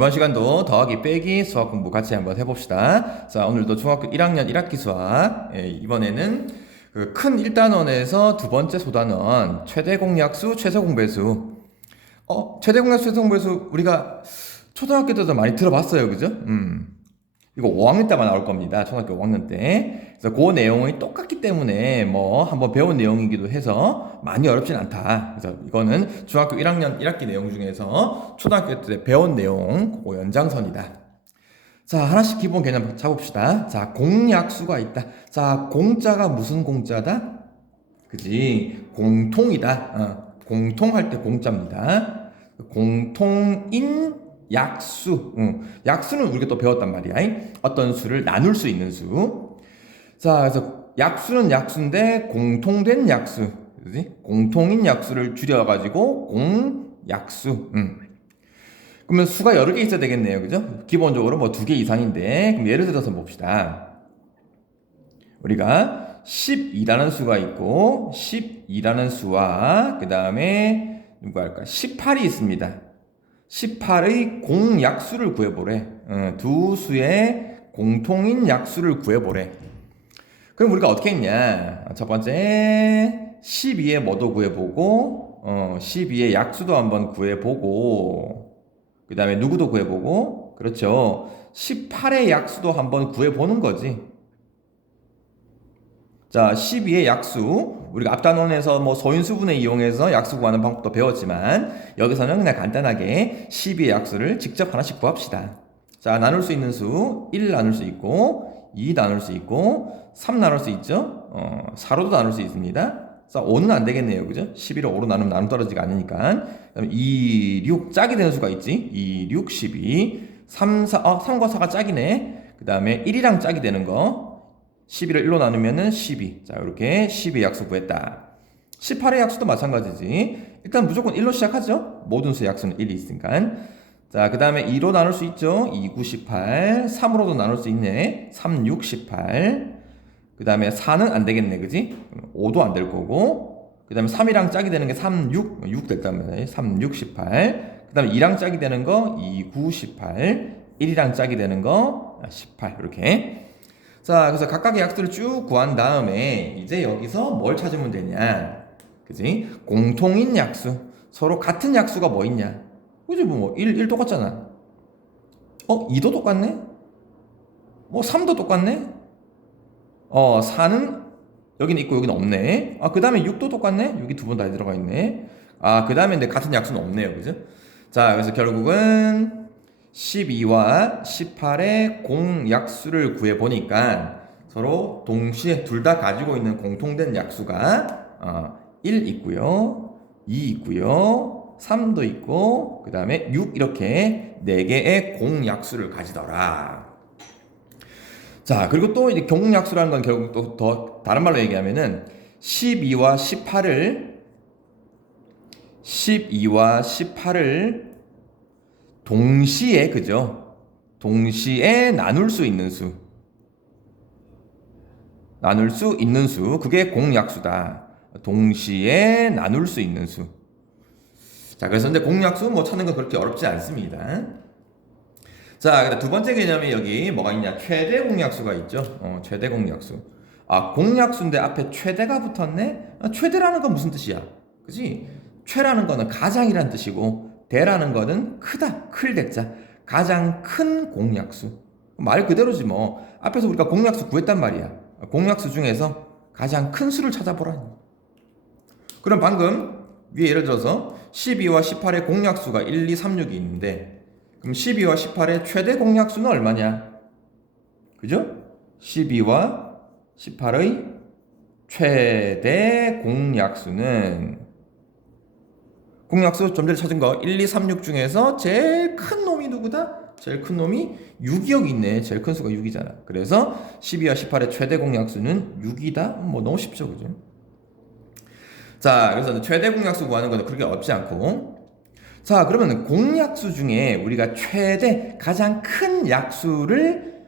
이번 시간도 더하기 빼기 수학 공부 같이 한번 해봅시다. 자, 오늘도 중학교 1학년 1학기 수학. 예, 이번에는 그 큰 1단원에서 두 번째 소단원, 최대 공약수, 최소 공배수. 어, 최대 공약수, 최소 공배수 우리가 초등학교 때도 많이 들어봤어요. 그죠? 음. 이거 5학년 때만 나올 겁니다. 초등학교 5학년 때. 그래서 그 내용이 똑같기 때문에 뭐 한번 배운 내용이기도 해서 많이 어렵진 않다. 그래서 이거는 중학교 1학년 1학기 내용 중에서 초등학교 때 배운 내용 그 연장선이다. 자, 하나씩 기본 개념 잡읍시다. 자, 공약수가 있다. 자, 공자가 무슨 공자다? 그지? 공통이다. 어, 공통할 때 공자입니다. 공통인 약수. 응. 약수는 우리가 또 배웠단 말이야. 어떤 수를 나눌 수 있는 수. 자, 그래서 약수는 약수인데 공통된 약수. 그지? 공통인 약수를 줄여가지고 공약수. 응. 그러면 수가 여러 개 있어야 되겠네요. 그죠? 기본적으로 뭐 두 개 이상인데. 그럼 예를 들어서 봅시다. 우리가 12라는 수가 있고, 12라는 수와, 그 다음에, 누가 할까? 18이 있습니다. 18의 공약수를 구해보래. 어, 두 수의 공통인 약수를 구해보래. 그럼 우리가 어떻게 했냐? 첫 번째, 12의 뭐도 구해보고, 어, 12의 약수도 한번 구해보고, 그 다음에 누구도 구해보고, 그렇죠. 18의 약수도 한번 구해보는 거지. 자, 12의 약수. 우리가 앞단원에서 뭐 소인수분해 이용해서 약수 구하는 방법도 배웠지만, 여기서는 그냥 간단하게 12의 약수를 직접 하나씩 구합시다. 자, 나눌 수 있는 수, 1 나눌 수 있고, 2 나눌 수 있고, 3 나눌 수 있죠? 어, 4로도 나눌 수 있습니다. 자, 5는 안 되겠네요. 그죠? 11을 5로 나누면 나눔 떨어지가 않으니까. 그다음에 2, 6, 짝이 되는 수가 있지. 2, 6, 12. 3, 4, 어, 3과 4가 짝이네. 그 다음에 1이랑 짝이 되는 거. 11을 1로 나누면은 12. 자, 이렇게 12의 약수 구했다. 18의 약수도 마찬가지지. 일단 무조건 1로 시작하죠. 모든 수의 약수는 1이 있으니까. 자, 그 다음에 2로 나눌 수 있죠. 2, 9, 18. 3으로도 나눌 수 있네. 3, 6, 18. 그 다음에 4는 안 되겠네. 그지? 5도 안 될 거고. 그 다음에 3이랑 짝이 되는 게 3, 6. 6 됐다면 3, 6, 18. 그 다음에 2랑 짝이 되는 거 2, 9, 18. 1이랑 짝이 되는 거 18. 이렇게. 자, 그래서 각각의 약수를 쭉 구한 다음에 이제 여기서 뭘 찾으면 되냐? 그지? 공통인 약수. 서로 같은 약수가 뭐 있냐? 그지? 뭐 1, 1 똑같잖아. 어, 2도 똑같네? 뭐 3도 똑같네? 어, 4는 여기는 있고 여기는 없네. 아, 그 다음에 6도 똑같네? 여기 두번 다 들어가 있네. 아, 그 다음에 근데 같은 약수는 없네요. 그죠? 자, 그래서 결국은 12와 18의 공약수를 구해 보니까 서로 동시에 둘 다 가지고 있는 공통된 약수가 어, 1 있고요. 2 있고요. 3도 있고, 그 다음에 6 이렇게 4개의 공약수를 가지더라. 자, 그리고 또 이제 경약수라는 건 결국 또 더 다른 말로 얘기하면은 12와 18을 12와 18을 동시에 그죠? 동시에 나눌 수 있는 수. 나눌 수 있는 수. 그게 공약수다. 동시에 나눌 수 있는 수. 자, 그래서 근데 공약수 뭐 찾는 건 그렇게 어렵지 않습니다. 자, 두 번째 개념이 여기 뭐가 있냐? 최대 공약수가 있죠. 어, 최대 공약수. 아, 공약수인데 앞에 최대가 붙었네? 아, 최대라는 건 무슨 뜻이야? 그지? 최라는 거는 가장이란 뜻이고, 대라는 거는 크다, 클 대자. 가장 큰 공약수. 말 그대로지 뭐. 앞에서 우리가 공약수 구했단 말이야. 공약수 중에서 가장 큰 수를 찾아보라니. 그럼 방금 위에 예를 들어서 12와 18의 공약수가 1, 2, 3, 6이 있는데, 그럼 12와 18의 최대 공약수는 얼마냐? 그죠? 12와 18의 최대 공약수는 공약수 좀 전에 찾은 거 1, 2, 3, 6 중에서 제일 큰 놈이 누구다? 제일 큰 놈이 6이 여기 있네. 제일 큰 수가 6이잖아. 그래서 12와 18의 최대 공약수는 6이다? 뭐 너무 쉽죠. 그죠? 자, 그래서 최대 공약수 구하는 거는 그렇게 어렵지 않고 자, 그러면 공약수 중에 우리가 최대 가장 큰 약수를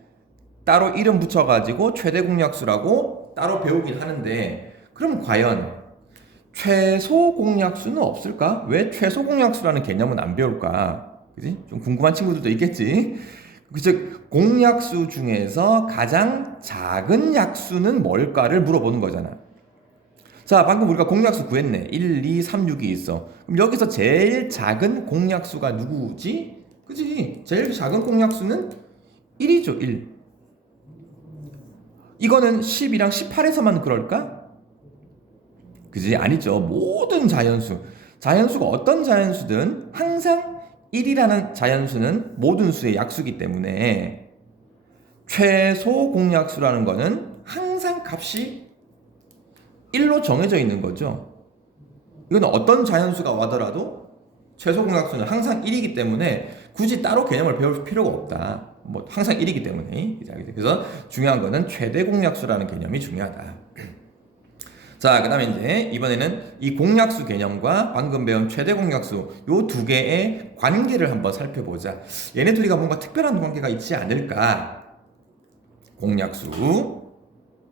따로 이름 붙여가지고 최대 공약수라고 따로 배우긴 하는데, 그럼 과연 최소 공약수는 없을까? 왜 최소 공약수라는 개념은 안 배울까? 그지? 좀 궁금한 친구들도 있겠지. 즉 공약수 중에서 가장 작은 약수는 뭘까를 물어보는 거잖아. 자, 방금 우리가 공약수 구했네. 1, 2, 3, 6이 있어. 그럼 여기서 제일 작은 공약수가 누구지? 그지? 제일 작은 공약수는 1이죠, 1. 이거는 10이랑 18에서만 그럴까? 그지? 아니죠. 모든 자연수. 자연수가 어떤 자연수든 항상 1이라는 자연수는 모든 수의 약수기 때문에 최소 공약수라는 거는 항상 값이 1로 정해져 있는 거죠. 이건 어떤 자연수가 와더라도 최소 공약수는 항상 1이기 때문에 굳이 따로 개념을 배울 필요가 없다. 뭐 항상 1이기 때문에. 그래서 중요한 거는 최대 공약수라는 개념이 중요하다. 자, 그 다음에 이제 이번에는 이 공약수 개념과 방금 배운 최대 공약수 요 두 개의 관계를 한번 살펴보자. 얘네 둘이가 뭔가 특별한 관계가 있지 않을까? 공약수,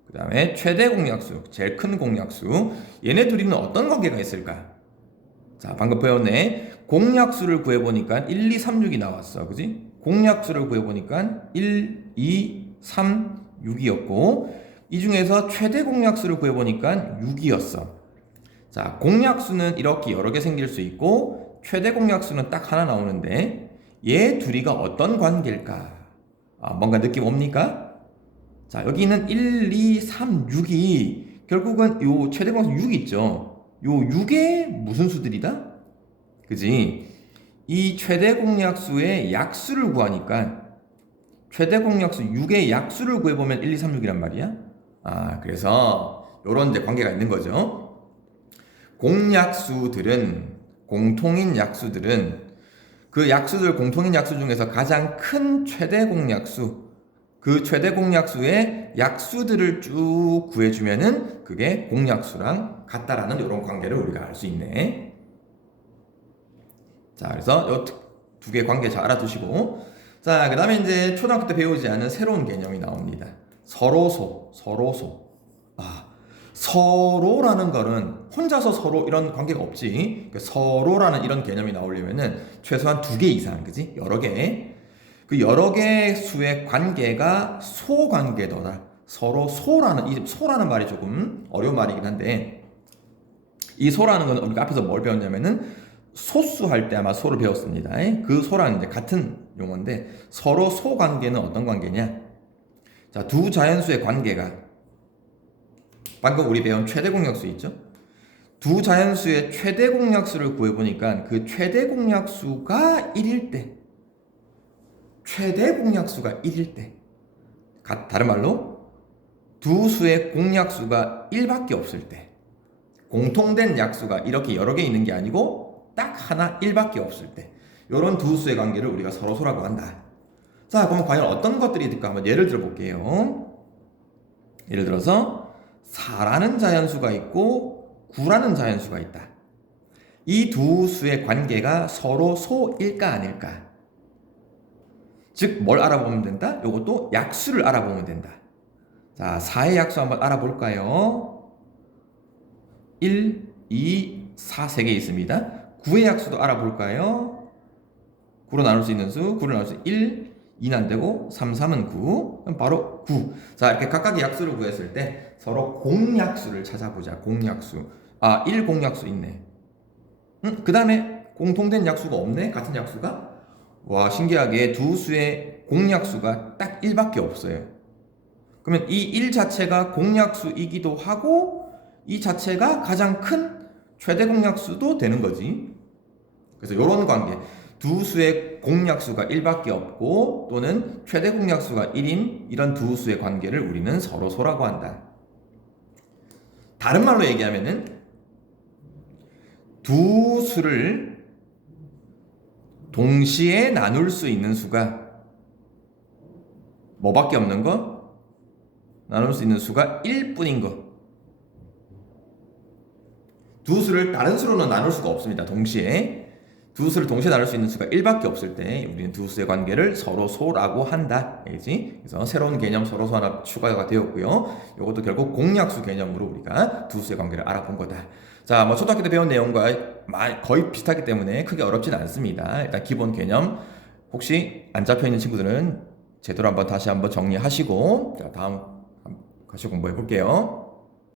그 다음에 최대 공약수, 제일 큰 공약수. 얘네 둘이는 어떤 관계가 있을까? 자, 방금 배웠네. 공약수를 구해보니까 1, 2, 3, 6이 나왔어. 그지? 공약수를 구해보니까 1, 2, 3, 6이었고, 이 중에서 최대 공약수를 구해보니까 6이었어. 자, 공약수는 이렇게 여러 개 생길 수 있고, 최대 공약수는 딱 하나 나오는데, 얘 둘이가 어떤 관계일까? 아, 뭔가 느낌 옵니까? 자, 여기 있는 1, 2, 3, 6이 결국은 요 최대 공약수 6 있죠? 요 6의 무슨 수들이다? 그지? 이 최대 공약수의 약수를 구하니까 최대 공약수 6의 약수를 구해보면 1, 2, 3, 6이란 말이야? 아, 그래서 요런 이제 관계가 있는 거죠. 공약수들은 공통인 약수들은 그 약수들 공통인 약수 중에서 가장 큰 최대 공약수 그 최대 공약수의 약수들을 쭉 구해주면은 그게 공약수랑 같다라는 이런 관계를 우리가 알 수 있네. 자, 그래서 두개 관계 잘 알아두시고 자, 그 다음에 이제 초등학교 때 배우지 않은 새로운 개념이 나옵니다. 서로소, 서로소. 아, 서로라는 거는 혼자서 서로 이런 관계가 없지. 그 서로라는 이런 개념이 나오려면은 최소한 두 개 이상, 그지? 여러 개. 그 여러 개 수의 관계가 소관계더라. 서로 소라는, 이 소라는 말이 조금 어려운 말이긴 한데, 이 소라는 건 우리가 앞에서 뭘 배웠냐면은 소수 할 때 아마 소를 배웠습니다. 그 소라는 이제 같은 용어인데, 서로 소 관계는 어떤 관계냐? 자, 두 자연수의 관계가 방금 우리 배운 최대 공약수 있죠? 두 자연수의 최대 공약수를 구해보니까 그 최대 공약수가 1일 때 최대 공약수가 1일 때 다른 말로 두 수의 공약수가 1밖에 없을 때 공통된 약수가 이렇게 여러 개 있는 게 아니고 딱 하나 1밖에 없을 때 이런 두 수의 관계를 우리가 서로소라고 한다. 자, 그럼 과연 어떤 것들이 있을까 한번 예를 들어 볼게요. 예를 들어서 4라는 자연수가 있고 9라는 자연수가 있다. 이 두 수의 관계가 서로 소일까 아닐까? 즉, 뭘 알아보면 된다? 이것도 약수를 알아보면 된다. 자, 4의 약수 한번 알아볼까요? 1, 2, 4, 3개 있습니다. 9의 약수도 알아볼까요? 9로 나눌 수 있는 수, 9로 나눌 수 1, 2는 안 되고 3, 3은 9. 그럼 바로 9. 자, 이렇게 각각의 약수를 구했을 때 서로 공약수를 찾아보자. 공약수. 아, 1 공약수 있네. 음, 그 다음에 공통된 약수가 없네? 같은 약수가? 와, 신기하게 두 수의 공약수가 딱 1밖에 없어요. 그러면 이 1 자체가 공약수이기도 하고 이 자체가 가장 큰 최대 공약수도 되는 거지. 그래서 이런 관계. 두 수의 공약수가 1밖에 없고 또는 최대 공약수가 1인 이런 두 수의 관계를 우리는 서로 소라고 한다. 다른 말로 얘기하면은 두 수를 동시에 나눌 수 있는 수가 뭐밖에 없는 거? 나눌 수 있는 수가 1뿐인 거. 두 수를 다른 수로는 나눌 수가 없습니다. 동시에. 두 수를 동시에 나눌 수 있는 수가 1밖에 없을 때 우리는 두 수의 관계를 서로 소라고 한다. 알지? 그래서 새로운 개념 서로 소 하나 추가가 되었고요. 이것도 결국 공약수 개념으로 우리가 두 수의 관계를 알아본 거다. 자, 뭐 초등학교 때 배운 내용과 마- 거의 비슷하기 때문에 크게 어렵진 않습니다. 일단 기본 개념 혹시 안 잡혀 있는 친구들은 제대로 한번 다시 한번 정리하시고 자, 다음 같이 공부해 볼게요.